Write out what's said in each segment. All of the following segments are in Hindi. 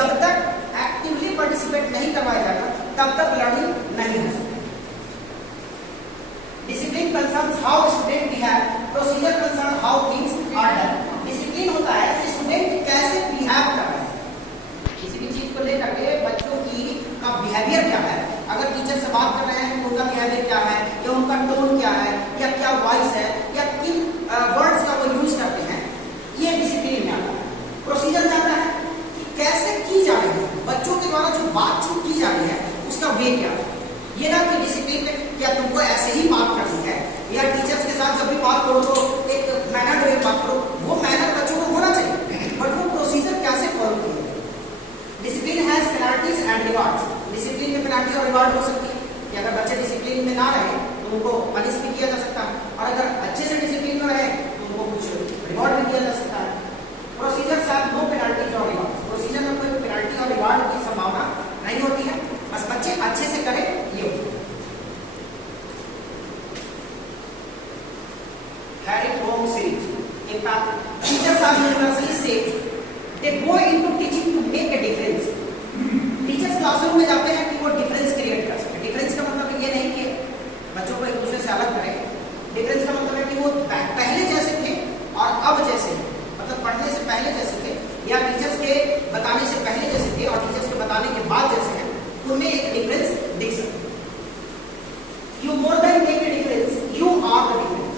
जब तक एक्टिवली पार्टिसिपेट नहीं करवाया जाएगा तब तक लर्निंग नहीं हो सकती। Discipline concerns how student behave, procedure concern how things are done. Discipline होता है कि स्टूडेंट कैसे बिहेव कर रहा है, किसी भी चीज को लेकर के बच्चों की का बिहेवियर क्या है, अगर टीचर से बात कर रहे हैं तो उनका बिहेवियर क्या है, या उनका टोन क्या है, या क्या वॉइस है, या किन वर्ड्स का वो यूज करते हैं, ये डिसिप्लिन में आता है। प्रोसीजर में आता है कि कैसे की जा रही है, बच्चों के द्वारा जो बातचीत की जा रही है उसका वे क्या है। ये ना कि डिसिप्लिन में क्या तुमको ऐसे ही बात करनी है, या टीचर्स के साथ जब भी बात करो तो एक मैनर वे बात करो, वो मैनर बच्चों को होना चाहिए, बट वो प्रोसीजर कैसे फॉलो किए। Discipline has penalties and rewards. Discipline में पेनल्टी और रिवार्ड हो सकती है कि अगर बच्चे डिसिप्लिन में ना रहे तो उनको पनिश भी किया जा सकता है, और अगर अच्छे से डिसिप्लिन में रहे तो उनको कुछ रिवॉर्ड भी दिया जा सकता है। प्रोसीजर हैव नो पेनल्टीज और रिवार्ड्स। प्रोसीजर में कोई पेनल्टी और रिवार्ड की संभावना नहीं होती है, बस बच्चे अच्छे से करें ये होता है। Harry Home series. In fact, teachers are universally said they go into teaching to make a difference. Teachers classroom में जाते हैं कि वो डिफरेंस क्रिएट कर सके। डिफरेंस का मतलब ये नहीं कि बच्चों को एक दूसरे से अलग करें, डिफरेंस का मतलब है कि वो पहले जैसे थे और अब जैसे, मतलब पढ़ने से पहले जैसे थे या टीचर्स के बताने से पहले जैसे थे और टीचर्स के बताने के बाद जैसे हैं, उनमें एक डिफरेंस दिख सकता है। You more than make a difference, you are the difference.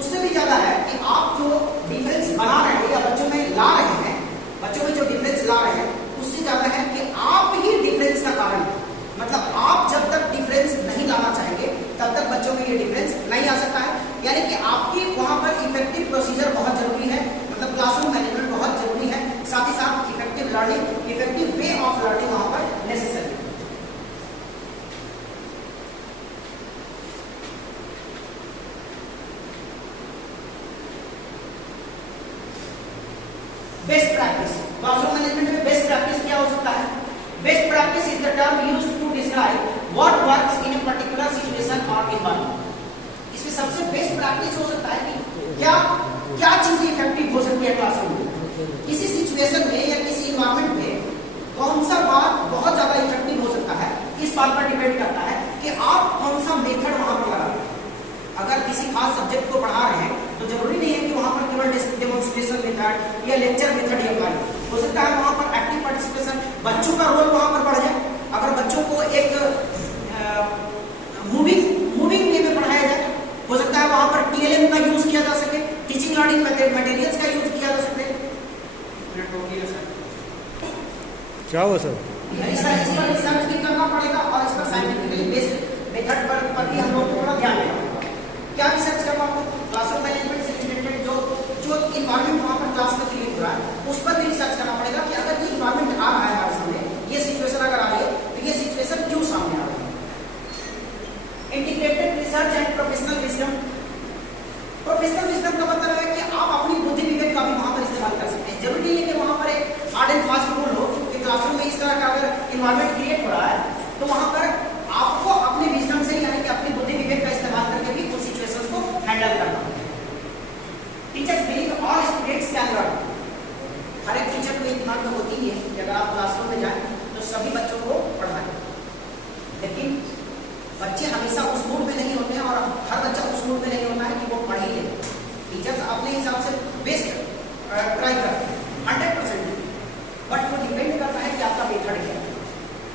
उससे भी ज्यादा है कि आप जो डिफरेंस बना रहे हैं या बच्चों में ला रहे हैं, बच्चों में जो डिफरेंस ला रहे हैं उससे ज्यादा है कि आप ही डिफरेंस का कारण है। मतलब आप जब तक डिफरेंस नहीं लाना चाहेंगे तब तक बच्चों में ये डिफरेंस नहीं आ सकता है। यानी कि आपकी वहां पर इफेक्टिव प्रोसीजर बहुत जरूरी है, मतलब क्लासरूम मैनेजमेंट बहुत जरूरी है, साथ ही साथ effective learning, effective way of learning वहां पर नेसेसरी है। बेस्ट प्रैक्टिस, क्लासरूम मैनेजमेंट में बेस्ट प्रैक्टिस क्या हो सकता है? Best practice is the term used to describe what works in a particular situation और एनवायरनमेंट। इसमें सबसे बेस्ट प्रैक्टिस हो सकता है कि क्या क्या चीजें इफेक्टिव हो सकती है क्लासरूम में, किसी सिचुएशन में या किसी एनवायरनमेंट में कौन सा बात बहुत ज्यादा इफेक्टिव हो सकता है। इस बात पर डिपेंड करता है कि आप कौन सा मेथड वहां पर लगा रहे हैं। अगर किसी खास सब्जेक्ट को पढ़ा रहे हैं तो जरूरी नहीं है कि वहां पर केवल डेमोन्स्ट्रेशन मेथड या लेक्चर मेथड ही अप्लाई हो सकता है। वहां पर एक्टिव पार्टिसिपेशन, बच्चों का रोल वहां पर बढ़ जाए। अगर बच्चों को एक मूविंग वे में पढ़ाया जाए, हो सकता है वहां पर टीएलएम का यूज किया जा सके, टीचिंग लर्निंग मटेरियल्स का यूज किया जा सके। क्या हुआ सर? इस पर रिसर्च भी करना पड़ेगा और इस पर साइंटिफिकली बेस्ड मेथड पर भी हम लोग को थोड़ा ध्यान देना होगा। क्या रिसर्च करना होगा? क्लासरूम मैनेजमेंट से रिलेटेड जो इन्वायरमेंट वहां पर क्लास में क्रिएट हो रहा है उस पर भी रिसर्च करना पड़ेगा कि अगर ये इन्वायरमेंट आ रहा है हमारे सामने, ये सिचुएशन अगर आ रही है तो ये सिचुएशन क्यों सामने आ रही है। Integrated research and professional wisdom. Professional wisdom का मतलब है कि आप अपनी बुद्धि विवेक का भी वहां पर इस्तेमाल कर सकते हैं। जरूरी नहीं है कि वहां पर एक हार्ड एंड फास्ट रूल हो कि क्लासरूम में इस तरह का अगर इन्वायरमेंट क्रिएट हो रहा है तो वहां पर आपको अपने विजडम से यानी कि अपनी बुद्धि विवेक का इस्तेमाल करके भी उन सिचुएशंस को हैंडल करना है। Teachers believe all students can learn. हर एक टीचर को ये दिमाग में होती है कि अगर आप क्लासरूम में जाएं तो सभी बच्चों को पढ़ाएं, लेकिन बच्चे हमेशा उस मूड में नहीं होते हैं और हर बच्चा उस मूड में नहीं होता है कि वो पढ़ ही ले। टीचर्स अपने हिसाब से बेस्ट ट्राई करते हैं 100%, बट वो डिपेंड करता है कि आपका मेथड क्या है।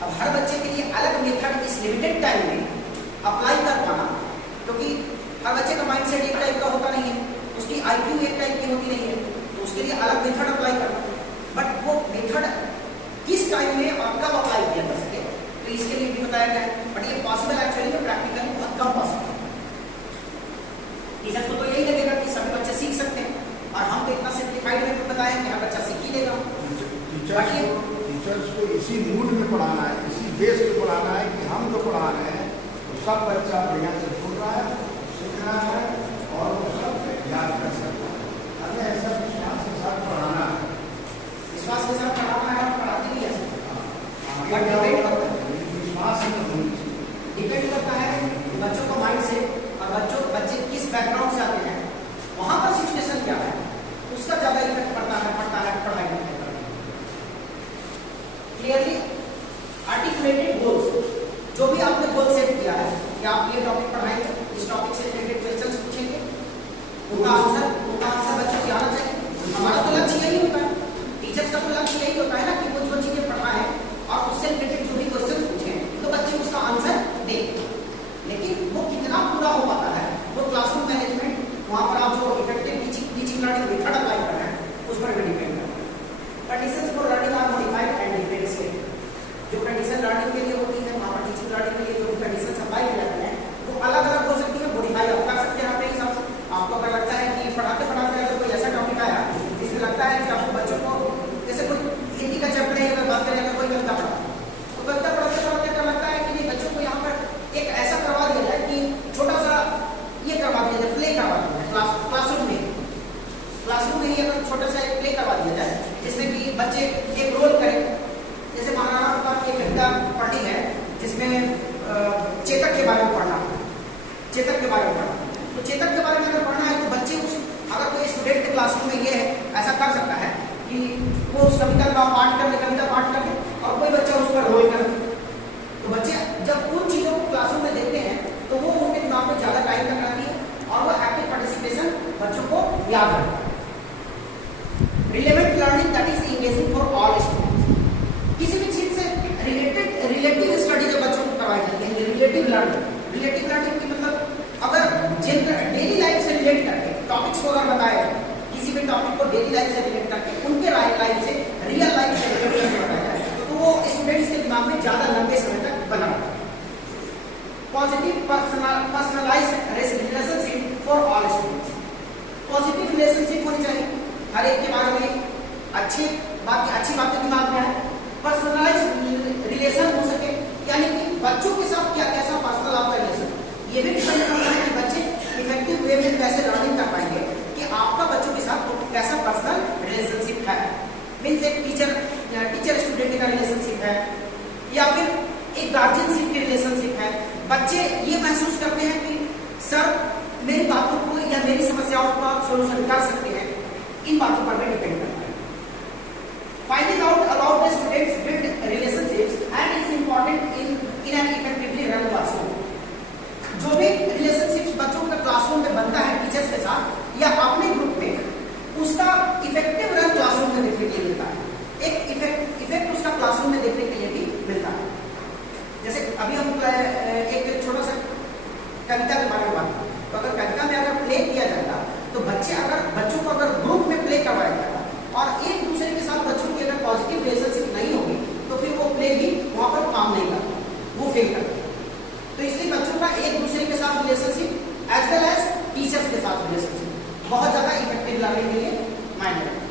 अब हर बच्चे के लिए अलग मेथड इस लिमिटेड टाइम में अप्लाई कर पाना, क्योंकि हर बच्चे का माइंड सेट एक टाइप का होता नहीं है, उसकी आईक्यू एक टाइप की होती नहीं है, तो उसके लिए अलग मेथड अप्लाई करना। बट वो मेथड किस टाइम में और कब अप्लाई किया जा सके तो इसके लिए भी बताया गया है, बट ये पॉसिबल एक्चुअली में प्रैक्टिकली बहुत कम पॉसिबल है। टीचर्स को तो यही लगेगा कि सभी बच्चे सीख सकते हैं और हम तो इतना सिंप्लीफाइड में बताया कि हर बच्चा सीख ही लेगा। टीचर्स को इसी मूड में पढ़ाना है, इसी बेस पे पढ़ाना है कि हम जो पढ़ा रहे हैं तो सब बच्चा बढ़िया से सुन रहा है, सीख रहा है और वो सब याद कर सकता है। हमें ऐसा विश्वास के साथ पढ़ाना है, विश्वास के साथ पढ़ाना है और पढ़ाते भी ऐसे डिपेंड करता है बच्चों का माइंड से और बच्चे किस बैकग्राउंड से आते हैं, वहां पर सिचुएशन क्या है, उसका ज्यादा इफेक्ट पड़ता है पढ़ाई में। Clearly articulated goals. जो भी आपने गोल सेट किया है कि आप ये टॉपिक पढ़ाएंगे, इस टॉपिक से रिलेटेड क्वेश्चंस पूछेंगे, उनका आंसर बच्चों को आना चाहिए। हमारा तो लक्ष्य यही होता है, टीचर्स का तो लक्ष्य यही होता है ना कि वो जो चीजें पढ़ाएं और उससे रिलेटेड जो भी क्वेश्चन पूछें तो बच्चे उसका आंसर दें। लेकिन वो कितना पूरा हो पाता है, वो क्लासरूम मैनेजमेंट, वहाँ पर आप जो effective teaching learning method apply कर रहे हैं उस पर भी डिपेंड करता है। Conditions for learning are modified and differentiated. जो कंडीशन लर्निंग के लिए होती है, वहाँ पर टीचिंग लर्निंग के लिए जो कंडीशन अप्लाई किए जाते हैं वो अलग अलग हो सकती है, मॉडिफाई आप कर सकते हैं अपने हिसाब से। आपको अगर लगता है कि पढ़ाते पढ़ाते अगर कोई ऐसा टॉपिक आया जिसमें लगता है कि आपको बच्चों को, जैसे कोई हिंदी का चैप्टर है अगर बात करें, अगर कोई गलता पढ़ा तो गलता पढ़ाते पढ़ाते अगर लगता है कि नहीं बच्चों को यहाँ पर एक ऐसा करवा दिया जाए कि छोटा सा ये करवा दिया जाए, प्ले करवा दिया जाए क्लासरूम में ही अगर छोटा सा एक प्ले करवा दिया जाए जिसमें कि बच्चे एक रोल करें। जैसे महाराणा प्रताप की कविता पढ़ी है जिसमें चेतक के बारे में पढ़ना, चेतक के बारे में पढ़ना, तो चेतक के बारे में अगर पढ़ना है तो बच्चे उस, अगर कोई स्टूडेंट क्लासरूम में ये है ऐसा कर सकता है कि वो उस कविता का कविता पाठ कर ले और कोई बच्चा उस पर रोल कर ले। तो बच्चे जब उन चीज़ों को क्लासरूम में देखते हैं तो वो उनके दिमाग में ज़्यादा टाइम तक रहती है और वो एक्टिव पार्टिसिपेशन बच्चों को याद रहता है। Relevant learning that is engaging for all students. किसी भी चीज से रिलेटिव स्टडी जब बच्चों को करवाई जाती है, रिलेटिव लर्निंग की मतलब अगर डेली लाइफ से रिलेट करके टॉपिक्स को अगर बताया जाए, किसी भी टॉपिक को डेली लाइफ से रिलेट करके उनके लाइफ से, रियल लाइफ से रिलेट करके बताया जाए तो वो स्टूडेंट्स के दिमाग में ज्यादा लंबे समय तक बना रहता है। Positive personalised relationship for all students. Positive relationship होनी चाहिए, हर एक के बारे में अच्छी बातें दिमाग में है। पर्सनलाइज्ड रिलेशन हो सके, यानी कि बच्चों के साथ क्या कैसा पर्सनल आपका रिलेशन, ये भी डिपेंड करता है कि बच्चे इफेक्टिव वे में कैसे लर्निंग कर पाएंगे, कि आपका बच्चों के साथ कैसा पर्सनल रिलेशनशिप है। मीन्स एक टीचर स्टूडेंट का रिलेशनशिप है या फिर एक गार्जियनशिप की रिलेशनशिप है। बच्चे ये महसूस करते हैं कि सर मेरी बातों को या मेरी समस्याओं का सोल्यूशन कर सकते हैं, इन बातों पर भी डिपेंड करता है। Finding out about the students' build relationships and is important in an effectively run classroom. जो भी रिलेशनशिप्स बच्चों का क्लासरूम में बनता है टीचर्स के साथ या अपने ग्रुप में, उसका इफेक्टिव रन क्लासरूम में देखने के लिए मिलता है। एक इफेक्ट उसका क्लासरूम में देखने के लिए भी मिलता है। जैसे अभी हम एक छोटा सा कविता के बारे में बात करें तो अगर कविता में अगर प्ले किया जाएगा तो बच्चों को अगर ग्रुप में प्ले करवाया जाएगा और एक दूसरे के साथ बच्चों की अगर पॉजिटिव रिलेशनशिप नहीं होगी तो फिर वो प्ले भी वहाँ पर काम नहीं करता, वो फेल करता है। तो इसलिए बच्चों का एक दूसरे के साथ relationship as well as teachers के साथ रिलेशनशिप बहुत ज़्यादा इफेक्टिव लर्निंग के लिए मायने रखता है।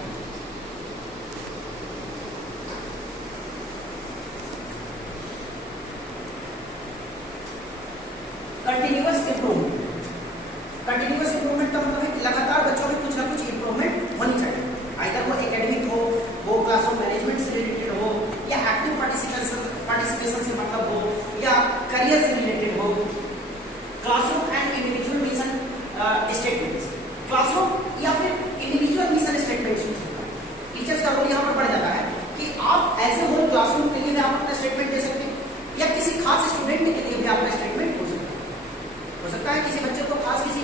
कंटिन्यूअस इंप्रूवमेंट का मतलब है कि लगातार बच्चों में कुछ ना कुछ इंप्रूवमेंट होनी चाहिए। आइदर वो एकेडमिक हो, वो क्लासरूम मैनेजमेंट से रिलेटेड हो, या एक्टिव पार्टिसिपेशन से मतलब हो, या करियर से रिलेटेड हो। Classroom and individual mission statements, classroom या फिर इंडिविजुअल मिशन स्टेटमेंट्स हो सकता है। टीचर्स का रोल यहाँ पर बढ़ जाता है कि आप ऐसे होल क्लासरूम के लिए आप अपना स्टेटमेंट दे सकते हैं या किसी खास स्टूडेंट के लिए भी अपना स्टेटमेंट हो सकता है किसी बच्चे को खास किसी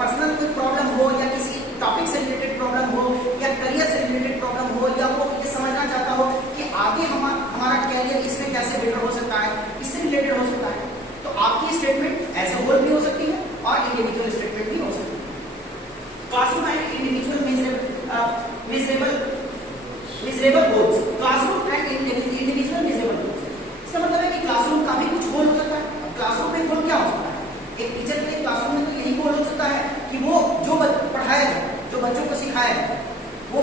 पर्सनल कोई प्रॉब्लम हो या किसी टॉपिक से रिलेटेड प्रॉब्लम हो या करियर से रिलेटेड प्रॉब्लम हो, या वो ये समझना चाहता हो कि आगे हमारा कैरियर इसमें कैसे बेटर हो सकता है, इससे रिलेटेड हो सकता है। तो आपकी स्टेटमेंट एज ए होल भी हो सकती है और इंडिविजुअल स्टेटमेंट भी हो सकती है। Classroom and individual miserable goals, classroom and individual miserable goals, इसका मतलब है कि क्लासरूम का भी कुछ गोल हो सकता है। क्लासरूम में गोल क्या हो सकता है? एक टीचर के लिए क्लासरूम में तो यही गोल हो सकता है कि वो जो पढ़ाया जाए, जो बच्चों को सिखाया जाए, वो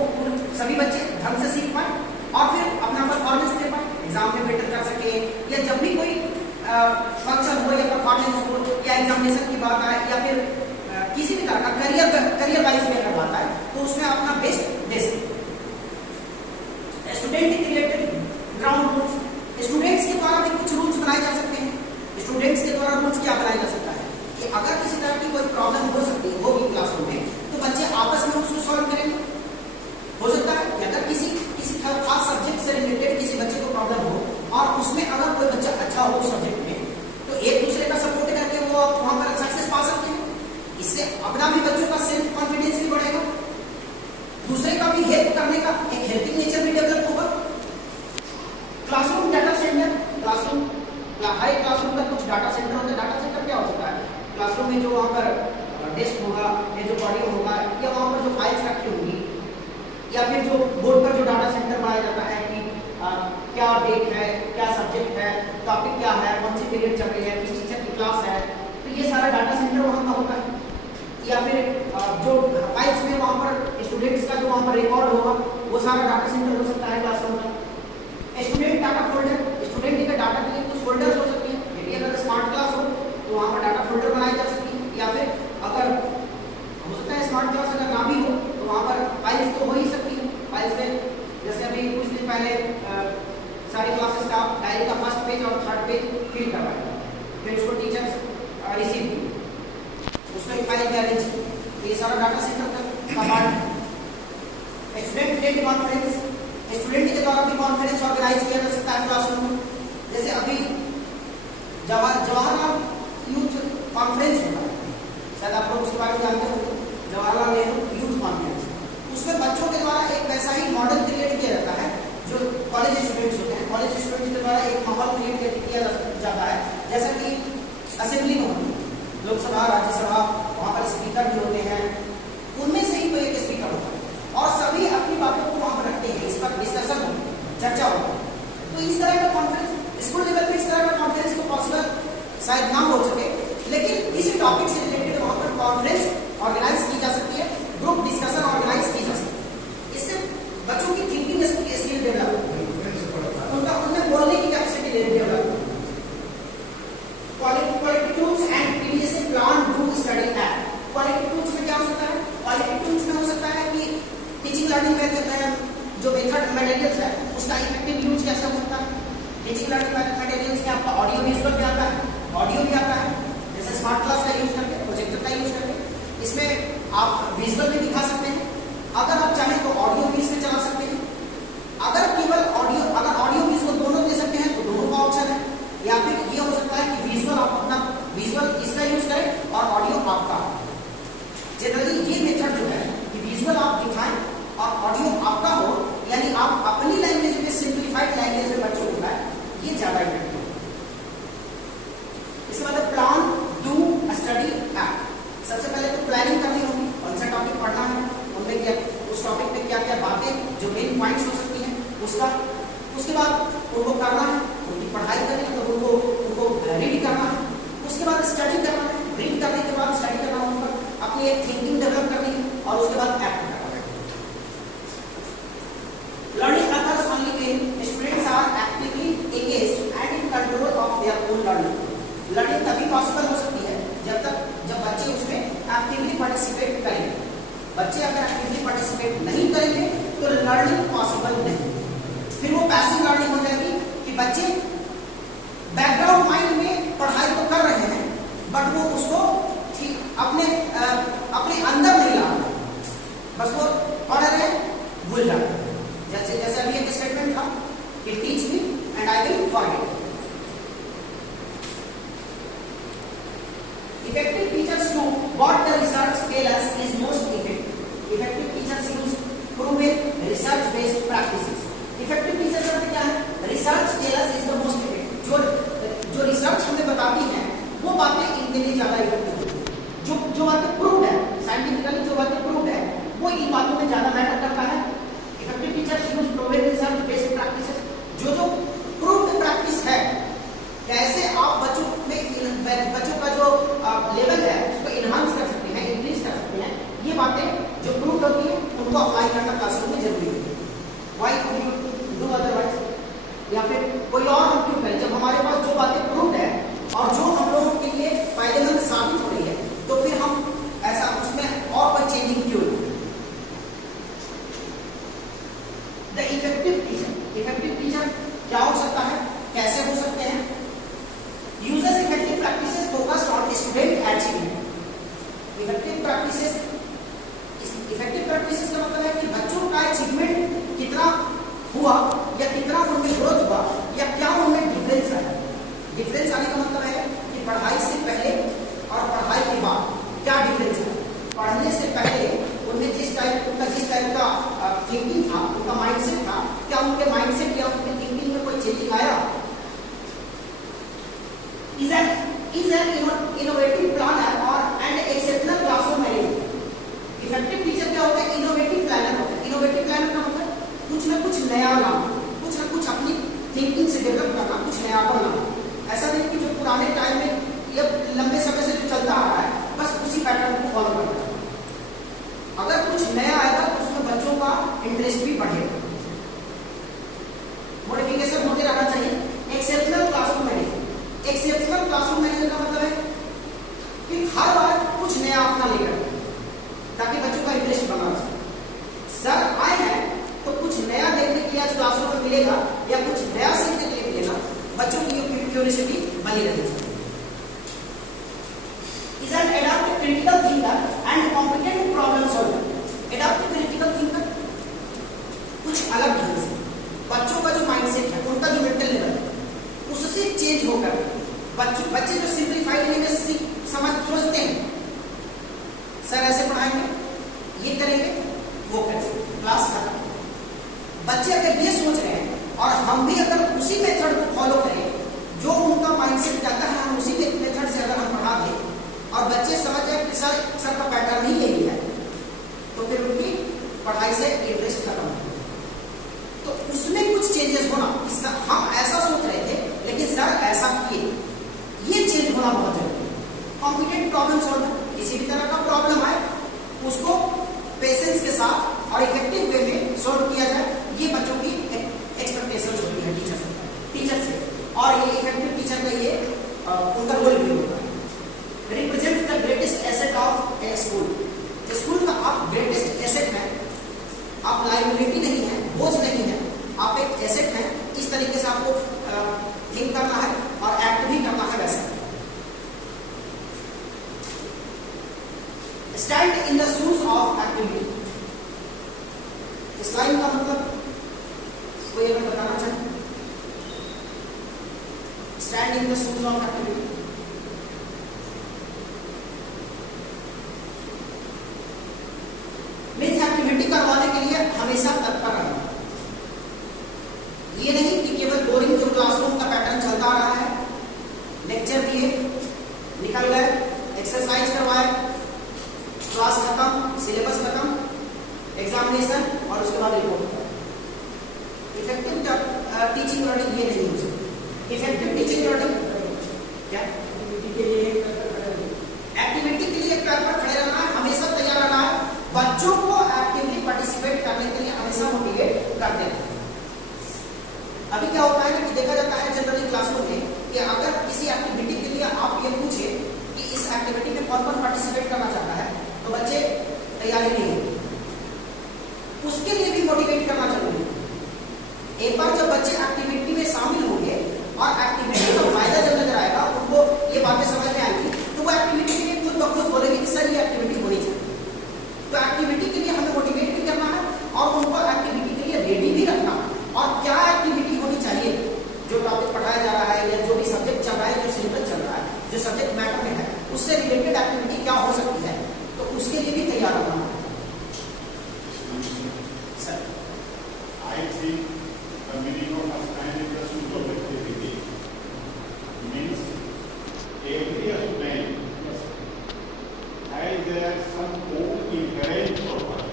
सभी बच्चे ढंग से सीख पाए और फिर अपना परफॉर्मेंस दे पाए, एग्जाम में बेटर कर सके, या जब भी कोई फंक्शन हो या परफॉर्मेंस हो या एग्जामिनेशन की बात आए या फिर किसी भी तरह का करियर वाइज में अगर बात आए तो उसमें अपना बेस्ट दे सके। Student related ground rules, students के द्वारा भी कुछ रूल्स बनाए जा सकते हैं। स्टूडेंट्स के द्वारा रूल्स क्या बनाया जा सकता है कि अगर किसी तरह की कोई प्रॉब्लम हो सकती है होगी क्लासरूम में तो बच्चे आपस में उसको सॉल्व करेंगे। हो सकता है कि अगर किसी खास सब्जेक्ट से रिलेटेड किसी बच्चे को प्रॉब्लम सेंटर वहाँ का होता है, या फिर जो फाइल्स में वहाँ पर स्टूडेंट्स का जो वहाँ पर रिकॉर्ड होगा वो सारा डाटा सेंटर हो सकता है क्लासरूम का। स्टूडेंट डाटा फोल्डर, स्टूडेंट के डाटा के लिए कुछ फोल्डर्स हो सकते हैं, यदि अगर स्मार्ट क्लास हो तो वहाँ पर डाटा फोल्डर बनाई जा सकती है, या फिर अगर हो सकता है स्मार्ट क्लास अगर ना भी हो तो वहाँ पर फाइल्स तो हो ही सकती है। फाइल्स में जैसे अभी कुछ दिन पहले सारी क्लासेस का डायरी का फर्स्ट पेज और थर्ड पेज फिल करवाया, फिर उसको टीचर्स रिसीव किए, उसको एक फाइल में अरेंज, तो ये सारा डाटा सेंटर का पार्ट है। स्टूडेंट डेट कॉन्फ्रेंस, स्टूडेंट के द्वारा भी कॉन्फ्रेंस ऑर्गेनाइज किया जा सकता है क्लासरूम में। जैसे अभी जवाहरलाल यूथ कॉन्फ्रेंस होता है, शायद आप लोग उसके बारे में जानते होंगे, जवाहरलाल नेहरू यूथ कॉन्फ्रेंस। उसमें बच्चों के द्वारा एक वैसा ही मॉडल क्रिएट किया जाता है जो कॉलेज स्टूडेंट्स होते हैं, कॉलेज स्टूडेंट्स के द्वारा एक माहौल क्रिएट किया जाता है, जैसा कि असेंबली में होती है, लोकसभा राज्यसभा, वहाँ पर स्पीकर भी होते हैं, उनमें से ही कोई एक स्पीकर होता है और सभी अपनी बातों को वहाँ पर रखते हैं, इस पर डिस्कशन होती है, चर्चा होती है। तो इस तरह का कॉन्फ्रेंस स्कूल लेवल पे इस तरह का कॉन्फ्रेंस तो पॉसिबल शायद ना हो सके, लेकिन किसी टॉपिक से रिलेटेड वहाँ पर कॉन्फ्रेंस ऑर्गेनाइज की जा सकती है, ग्रुप डिस्कशन ऑर्गेनाइज की जा सकती है। इससे बच्चों की थिंकिंग स्किल डेवलप होगी, उनका उनमें बोलने की कैपेसिटी डेवलप होगी। Quality tools and previously plan do study eight, quality tools में क्या हो सकता है? क्वालिटी टूल्स में हो सकता है कि टीचिंग लर्निंग मेथड जो मेथड मटेरियल्स है उसका इफेक्टिव यूज कैसे हो सकता है। टीचिंग लर्निंग मटेरियल्स में आपका ऑडियो विजुअल भी आता है, ऑडियो भी आता है, जैसे स्मार्ट क्लास का यूज करके, प्रोजेक्टर का यूज करके, इसमें आप विजुअल भी दिखा सकते हैं, अगर आप चाहें तो ऑडियो भी इसमें चला सकते हैं, अगर केवल ऑडियो, अगर ऑडियो विजुअल दोनों दे सकते हैं तो दोनों का ऑप्शन है, या फिर ये हो सकता है कि विजुअल आप अपना विजुअल इसका यूज करें और ऑडियो आपका। जनरली ये मेथड जो है कि विजुअल आप दिखाएं और ऑडियो आपका हो, यानी आप अपनी लैंग्वेज में सिंप्लीफाइड लैंग्वेज में बच्चों को बताएं, ये ज्यादा इफेक्टिव है। इसके बाद प्लान डू स्टडी एक्ट, सबसे पहले तो प्लानिंग करनी होगी, कौन सा टॉपिक पढ़ना है, उनमें क्या, उस टॉपिक पे क्या क्या बातें जो मेन पॉइंट्स हो सकती हैं उसका, उसके बाद उनको करना है, उनकी पढ़ाई करनी है तो उनको रीड करना है, उसके बाद स्टडी करना है, रीड करने के बाद स्टडी करना है, उनका अपनी एक थिंकिंग डेवलप करनी है और उसके बाद एक्ट करना है। Learning occurs only when students are actively engaged and in control of their own learning. Learning तभी पॉसिबल हो सकती है जब बच्चे उसमें एक्टिवली पार्टिसिपेट करेंगे। बच्चे अगर एक्टिवली पार्टिसिपेट नहीं करेंगे तो लर्निंग पॉसिबल नहीं, फिर वो पैसिव लर्निंग हो जाएगी कि बच्चे बैकग्राउंड माइंड में पढ़ाई तो कर रहे हैं बट वो उसको अपने अंदर नहीं ला रहे, बस वो पढ़ रहे भूल जा रहे। जैसे अभी एक स्टेटमेंट था कि teach me and I will forget. Effective teachers know what the research tells us is most effective. Effective teachers use proven research-based practices. Effective teachers का क्या है? Research tells us is the most effective. जो रिसर्च हमें बताती है वो बातें इनके लिए ज्यादा इफेक्टिव होती है। जो बातें प्रूव्ड है, साइंटिफिकली जो बातें प्रूव्ड है वो इन बातों में ज्यादा मैटर करता है। Effective teachers use proven research-based practices. जो प्रूव्ड प्रैक्टिस है, कैसे आप बच्चों का जो लेवल है उसको इनहांस कर सकते हैं, इंक्रीज कर सकते हैं, ये बातें जो प्रूव होती है उनको अप्लाई करना क्लासरूम में जरूरी है। Why could you do otherwise, या फिर कोई और हम क्यों करें जब हमारे पास जो बातें प्रूव है और जो हम लोगों के लिए फायदेमंद साबित हो रही है, तो फिर हम ऐसा उसमें और कोई चेंजिंग क्यों? द इफेक्टिव टीचर क्या हो सकता है, कैसे हो सकते हैं? Uses effective practices focused on student achievement. Effective practices का मतलब है कि बच्चों का अचीवमेंट कितना हुआ या कितना उनमें ग्रोथ हुआ या क्या उनमें डिफरेंस आया। डिफरेंस आने का मतलब है कि पढ़ाई से पहले और पढ़ाई के बाद क्या डिफरेंस है। पढ़ने से पहले उनमें जिस टाइप का थिंकिंग था, उनका माइंडसेट था, क्या उनके माइंडसेट या उनके थिंकिंग में कोई चेंजिंग आया? is an innovative planner or and exceptional classroom manager. Effective teacher क्या होता है? इनोवेटिव प्लानर होता है। इनोवेटिव प्लानर का मतलब कुछ न कुछ नया लाना, कुछ न कुछ अपनी थिंकिंग से डेवलप करना, कुछ नया लाना। ऐसा नहीं कि जो पुराने टाइम में या लंबे समय से जो चलता आ रहा है पैटर्न को फॉलो करना चाहिए। अगर कुछ नया आएगा तो उसमें बच्चों का इंटरेस्ट भी बढ़ेगा, मॉडिफिकेशन होते रहना चाहिए। Exceptional classroom management, exceptional classroom management का मतलब है कि हर बार कुछ नया अपना लेकर ताकि बच्चों का इंटरेस्ट बना रहे। सर आए हैं तो कुछ नया देखने के लिए आज क्लासरूम में मिलेगा या कुछ नया सीखने के लिए मिलेगा, बच्चों की क्यूरियोसिटी बनी रहेगी। Is an adaptive critical thinker and competent problem solver. Adaptive critical thinker कुछ अलग ढंग से बच्चों का जो माइंडसेट है, उनका जो मेंटल लेवल है, उससे चेंज होकर बच्चे जो सिंप्लीफाइड वे में समझ सोचते हैं, सर ऐसे पढ़ाएंगे, ये करेंगे, वो करेंगे, क्लास खत्म। बच्चे अगर ये सोच रहे हैं और हम भी अगर उसी मेथड को फॉलो करें जो उनका माइंडसेट कहता है, हम उसी मेथड से अगर हम पढ़ा दें और बच्चे समझ जाए कि सर का पैटर्न ही यही है, तो फिर उनकी पढ़ाई से इंटरेस्ट खत्म हो। तो उसमें कुछ चेंजेस होना, हम ऐसा सोच रहे थे लेकिन सर ऐसा किए, ये चेंज होना बहुत जरूरी है। कॉम्पिटेंट प्रॉब्लम सॉल्वर, किसी भी तरह का प्रॉब्लम आए उसको पेशेंस के साथ और इफेक्टिव वे में सॉल्व किया जाए, ये बच्चों की एक्सपेक्टेशन होती है टीचर से। और ये इफेक्टिव टीचर का ये उनका रोल भी होता है। Represent the greatest asset of A school, school का आप ग्रेटेस्ट एसेट है, आप लाइबिलिटी नहीं है, बोझ नहीं है, आप एक एसेट हैं। इस तरीके से आपको थिंक करना है और एक्ट भी करना है वैसे। Stand in the shoes of activity, इस लाइन का मतलब कोई अगर बताना चाहे, stand in the shoes of activity. Means activity करवाने के लिए हमेशा तत्पर रहना। ये नहीं कि केवल बोरिंग जो क्लासरूम का पैटर्न चलता आ रहा है, लेक्चर दिए, निकल गए, एक्सरसाइज करवाए, क्लास खत्म, सिलेबस खत्म, एग्जामिनेशन और उसके बाद रिपोर्ट। इफेक्टिव टीचिंग लर्निंग ये नहीं हो सकती। इफेक्टिव टीचिंग लर्निंग क्या एक्टिविटी के लिए एक पैर पर खड़े रहना है, हमेशा तैयार रहना है, बच्चों को एक्टिवली पार्टिसिपेट करने के लिए हमेशा मोटिवेट करते हैं। अभी क्या होता है कि देखा जाता है जनरली क्लासरूम में कि अगर किसी एक्टिविटी के लिए आप ये पूछे कि इस एक्टिविटी में कौन कौन पार्टिसिपेट करना चाहता है, तो बच्चे तैयार ही नहीं होते। उसके लिए भी मोटिवेट करना जरूरी है। एक बार जब बच्चे एक्टिविटी में शामिल होंगे और एक्टिविटी का फायदा जब नजर आएगा, उनको ये बातें समझ में आएंगी, तो वो एक्टिविटी के लिए खुद ब खुद बोलेंगे कि सर ये एक्टिविटी होनी चाहिए। तो एक्टिविटी के लिए हमें मोटिवेट भी करना है और उनको एक्टिविटी के लिए रेडी भी रखना है। और क्या एक्टिविटी होनी चाहिए, जो टॉपिक पढ़ाया जा रहा है या जो भी सब्जेक्ट चल रहा है, जो सिलेबस चल रहा है, जो सब्जेक्ट मैटर में है, उससे रिलेटेड एक्टिविटी क्या हो सकती है, तो उसके लिए भी तैयार होना है। Sir I think the meaning of stand in the shoes of activity means every student has their some own inherent purpose,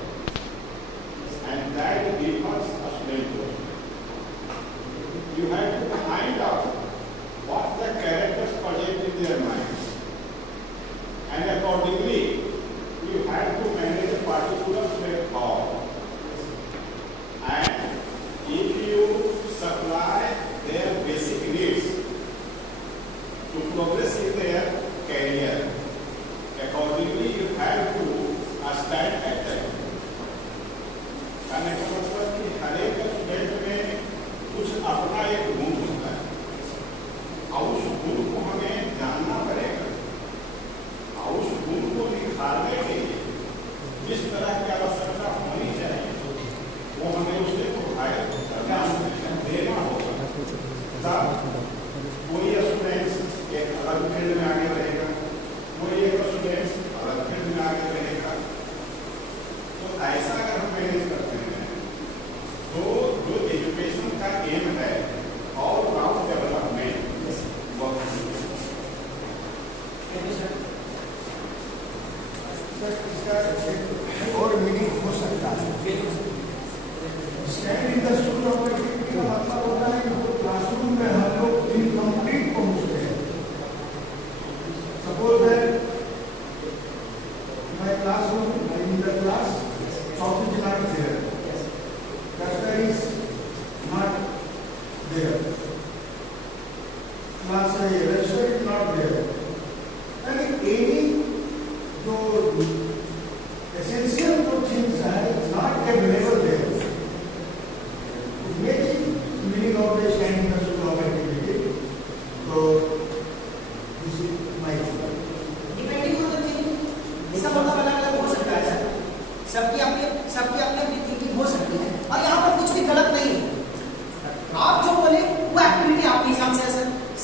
and that differs student to student. You have to find out what the characters project in their minds, and accordingly you have to manage a particular set of. And if you supply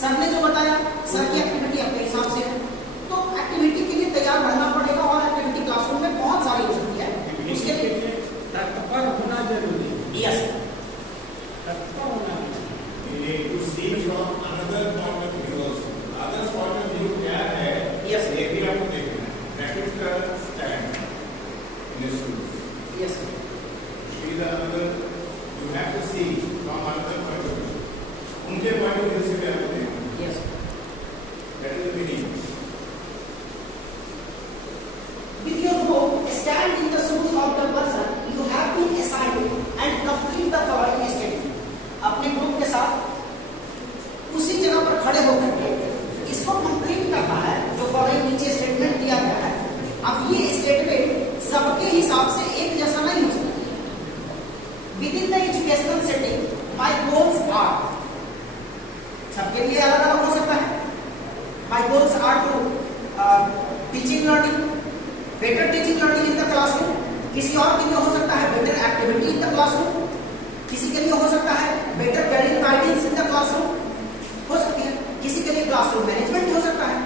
sir ने जो बताया, सर की एक्टिविटी अपने हिसाब से है, तो एक्टिविटी के लिए तैयार रहना पड़ेगा और एक्टिविटी क्लासरूम में बहुत सारी हो सकती है। उसके लिए तत्पर होना जरूरी है। यस, तत्पर होना to see from another point of view also. Other point of view क्या है? Yes. ये भी आपको देखना है. That is the stand in the school. Yes, See the another. You have to see from another point of view. उनके point of view से भी आपको देखना है. Yes. That is the meaning. With your group, stand in the shoes of the person you have been assigned and complete the following statement. अपने ग्रुप के साथ उसी जगह पर खड़े होकर के इसको कंप्लीट करना है जो फॉलोइंग नीचे स्टेटमेंट दिया गया है। अब ये स्टेटमेंट सबके हिसाब से एक जैसा नहीं हो सकता। Within the educational setting my goals are, सबके लिए अलग अलग हो सकता है। My goals are to teaching learning, better teaching learning in the classroom. किसी और के लिए हो सकता है better activity in the classroom, किसी के लिए हो सकता है better career guidance in the classroom, हो सकती है किसी के लिए क्लासरूम मैनेजमेंट हो सकता है।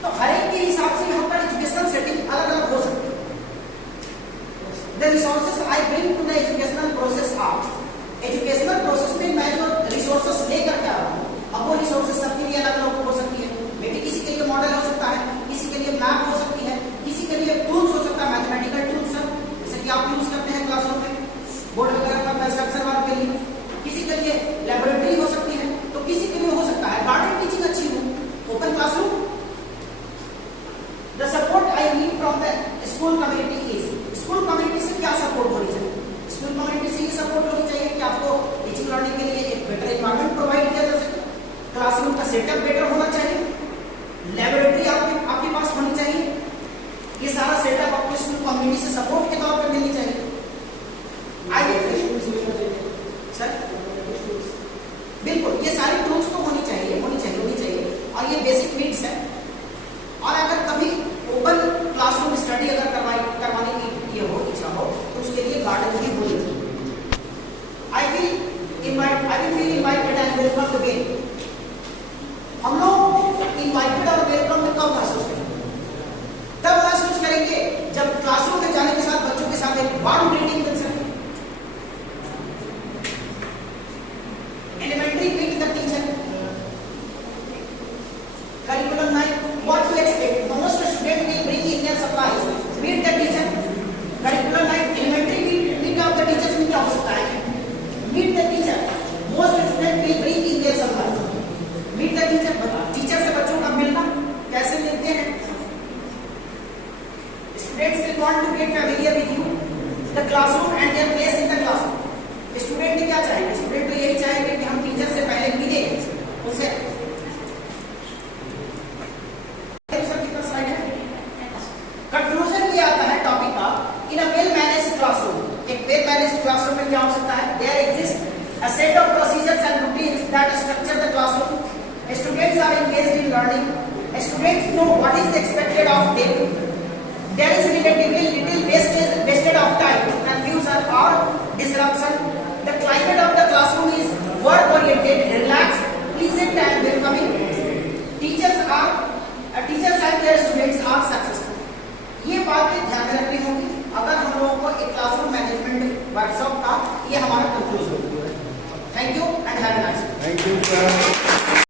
तो हर एक के हिसाब से यहाँ पर एजुकेशनल सेटिंग अलग अलग हो सकती है। The resources I bring to the educational process are, educational process में मैं जो रिसोर्सेस लेकर के आ रहा हूँ, अब वो रिसोर्सेस सबके लिए अलग अलग हो सकती है। बेटी किसी के लिए मॉडल हो सकता है, किसी के लिए मैप हो सकती है, किसी के लिए टूल्स हो सकता है, मैथमेटिकल टूल्स है जैसे कि आप यूज करते हैं क्लासरूम में बोर्ड वगैरह पर कंस्ट्रक्शन वर्क के लिए, किसी के लिए लेबोरेटरी हो सकती है, तो किसी के लिए हो सकता है गार्डन टीचिंग अच्छी हो, open classroom. The support I need from the school community is, school community से क्या सपोर्ट होनी चाहिए? स्कूल कम्युनिटी से ये सपोर्ट होनी चाहिए कि आपको टीचिंग लर्निंग के लिए एक बेटर एनवायरनमेंट प्रोवाइड किया जा सके, क्लासरूम का सेटअप बेटर होना चाहिए, लेबोरेटरी आपके पास होनी चाहिए। ये सारा सेटअप आपको स्कूल कम्युनिटी से सपोर्ट के तौर पर मिलनी चाहिए। सर बिल्कुल, ये सारी टूल्स तो होनी चाहिए और ये बेसिक नीड्स है। और अगर कभी ओपन क्लासरूम स्टडी अगर करवाने की ये हो इच्छा हो तो उसके लिए गार्डन भी होनी चाहिए। I will feel invited and welcome again. हम लोग इनवाइटेड और वेलकम कब महसूस करेंगे? तब महसूस करेंगे जब क्लासरूम में जाने के साथ बच्चों के साथ एक वार्म ग्रीटिंग मिल सके। Elementary meet the teacher. Curriculum 9. What to expect? Most students will bring in their supplies. Meet the teacher. Curriculum 9. Elementary meet of the teachers में क्या हो सकता है? Meet the teacher. Most students will bring in their supplies. Meet the teacher. Teacher से बच्चों का मिलना कैसे मिलते हैं? Students will want to get familiar with you, the classroom and their place in the classroom. Student क्या चाहेंगे? स्टूडेंट तो यही चाहेंगे कि हम टीचर से पहले मिले उनसे। कितना स्लाइड है? कंक्लूजन ये आता है टॉपिक का, in a well managed classroom, एक वेल मैनेज्ड क्लासरूम में क्या हो सकता है? There exist a set of procedures and routines that structure the classroom. Students are engaged in learning. Students know what is expected of them. There is relatively little wasted of time, confusion or disruption. The climate of the classroom is work-oriented, relaxed, pleasant and welcoming. Teachers and their students are successful. ये बातें ध्यान में रखनी होगी अगर हम लोगों को एक क्लासरूम मैनेजमेंट वर्कशॉप का ये हमारा conclusion. Thank you and have a nice day. Thank you sir.